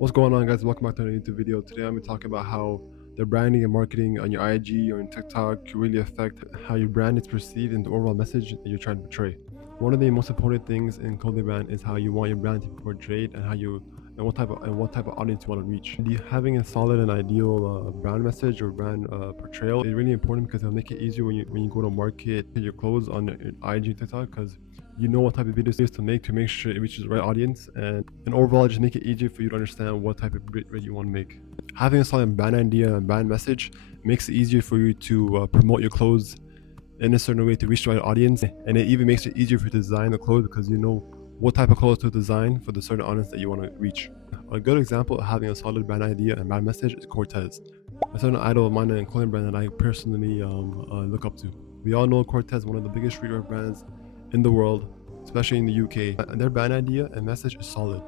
What's going on, guys? Welcome back to another YouTube video. Today I'm going to be talking about how the branding and marketing on your IG or on TikTok can really affect how your brand is perceived and the overall message that you're trying to portray. One of the most important things in clothing brand is how you want your brand to be portrayed and what type of audience you want to reach. Having a solid and ideal brand message or brand portrayal is really important because it'll make it easier when you go to market your clothes on your IG and TikTok, because you know what type of videos to make sure it reaches the right audience, and overall just make it easier for you to understand what type of video you want to make. Having a solid brand idea and brand message makes it easier for you to promote your clothes in a certain way to reach the right audience, and it even makes it easier for you to design the clothes because you know what type of clothes to design for the certain audience that you want to reach. A good example of having a solid brand idea and brand message is Cortez, a certain idol of mine and clothing brand that I personally look up to. We all know Cortez, one of the biggest streetwear brands in the world, especially in the UK, and their brand idea and message is solid.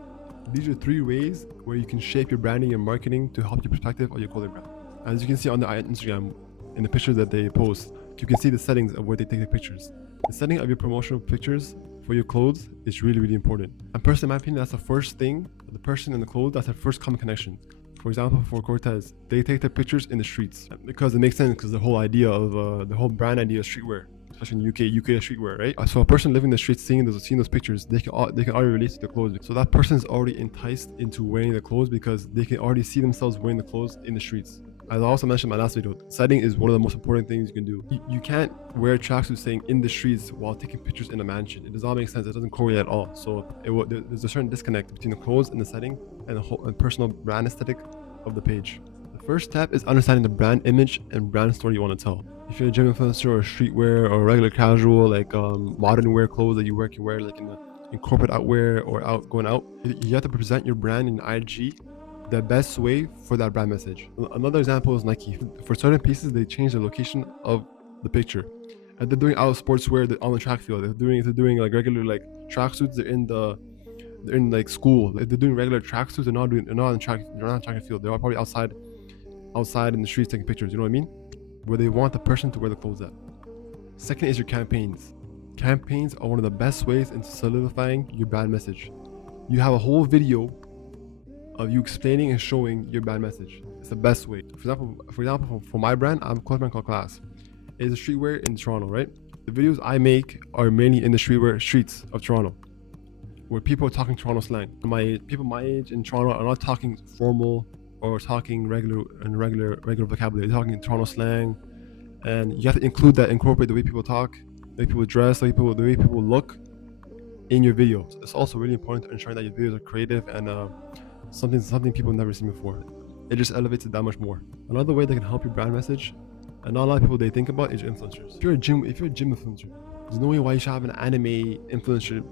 These are 3 ways where you can shape your branding and marketing to help your perspective of your clothing brand. As you can see on the Instagram, in the pictures that they post, you can see the settings of where they take the pictures. The setting of your promotional pictures for your clothes is really, really important. And personally, in my opinion, that's the first thing. The person in the clothes, that's their first common connection. For example, for Cortez, they take their pictures in the streets because it makes sense, because the whole idea of the whole brand idea of streetwear, especially in the UK is streetwear, right? So a person living in the streets seeing those pictures, they can already relate to the clothes. So that person is already enticed into wearing the clothes because they can already see themselves wearing the clothes in the streets. As I also mentioned in my last video, setting is one of the most important things you can do. You can't wear tracksuits saying in the streets while taking pictures in a mansion. It does not make sense. It doesn't correlate at all. So there's a certain disconnect between the clothes and the setting and the whole and personal brand aesthetic of the page. The first step is understanding the brand image and brand story you want to tell. If you're a gym influencer or streetwear or regular casual, like modern wear clothes that you can wear like in corporate outwear or going out, you have to present your brand in IG the best way for that brand message. Another example is Nike. For certain pieces, they change the location of the picture. And they're doing out sportswear on the track field. They're doing like regular like tracksuits. They're in like school. Like, they're doing regular tracksuits. They're not on track. They're not on track and field. They're probably outside in the streets taking pictures. You know what I mean? Where they want the person to wear the clothes at. Second is your campaigns. Campaigns are one of the best ways into solidifying your brand message. You have a whole video of you explaining and showing your brand message. It's the best way. For example, for my brand, I'm a clothing brand called Class. It's a streetwear in Toronto, right? The videos I make are mainly in the streets of Toronto, where people are talking Toronto slang. People my age in Toronto are not talking formal or talking regular vocabulary. They're talking Toronto slang, and you have to incorporate the way people talk, the way people dress, the way people look in your videos. It's also really important to ensure that your videos are creative and something people have never seen before. It just elevates it that much more. Another way that can help your brand message, and not a lot of people they think about, is your influencers. If you're a gym influencer, there's no way why you should have an anime influencer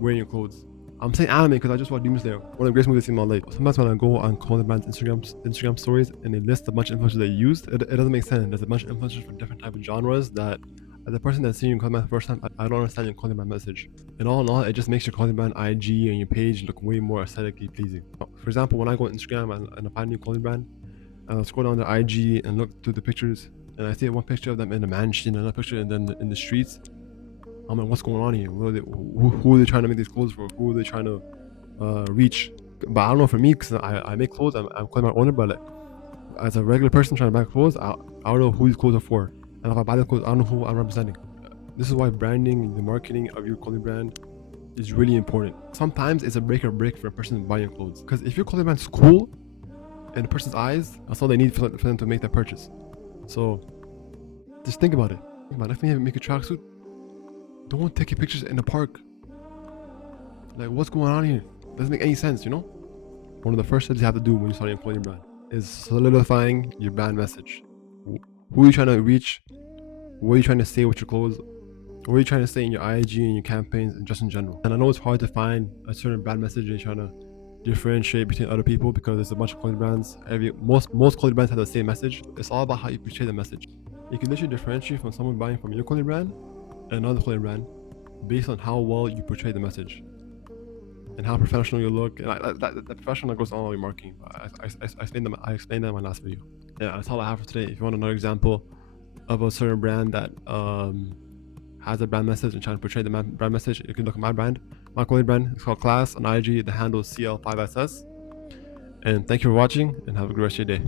wearing your clothes. I'm saying anime because I just watched Demon Slayer, one of the greatest movies I've seen in my life. Sometimes when I go on clothing brands Instagram stories and they list a bunch of influencers they used, it doesn't make sense. There's a bunch of influencers for different type of genres that, as a person that's seeing your clothing brand for the first time, I don't understand your clothing brand message. And all in all, it just makes your clothing brand IG and your page look way more aesthetically pleasing. For example, when I go on Instagram and I find a new clothing brand, and I'll scroll down their IG and look through the pictures, and I see one picture of them in a mansion, another picture of them in the streets. I'm like, what's going on here? Who are they trying to make these clothes for? Who are they trying to reach? But I don't know, for me, because I make clothes, I'm clothing brand owner, but like, as a regular person trying to buy clothes, I don't know who these clothes are for. And if I buy the clothes, I don't know who I'm representing. This is why branding, the marketing of your clothing brand is really important. Sometimes it's a break or break for a person buying your clothes. Because if your clothing brand's cool in a person's eyes, that's all they need for them to make that purchase. So just think about it. Next time you make a tracksuit, don't take your pictures in the park. Like, what's going on here? Doesn't make any sense, you know? One of the first steps you have to do when you start your clothing brand is solidifying your brand message. Who are you trying to reach? What are you trying to say with your clothes? What are you trying to say in your IG and your campaigns and just in general? And I know it's hard to find a certain brand message you're trying to differentiate between other people because there's a bunch of clothing brands. Most clothing brands have the same message. It's all about how you portray the message. You can literally differentiate from someone buying from your clothing brand and another clothing brand based on how well you portray the message and how professional you look. And that professional goes all the way marketing. I explained that in my last video. Yeah, that's all I have for today. If you want another example of a certain brand that has a brand message and trying to portray the brand message, you can look at my clothing brand. It's called Class on IG. The handle is CL5SS. And thank you for watching, and have a great rest of your day.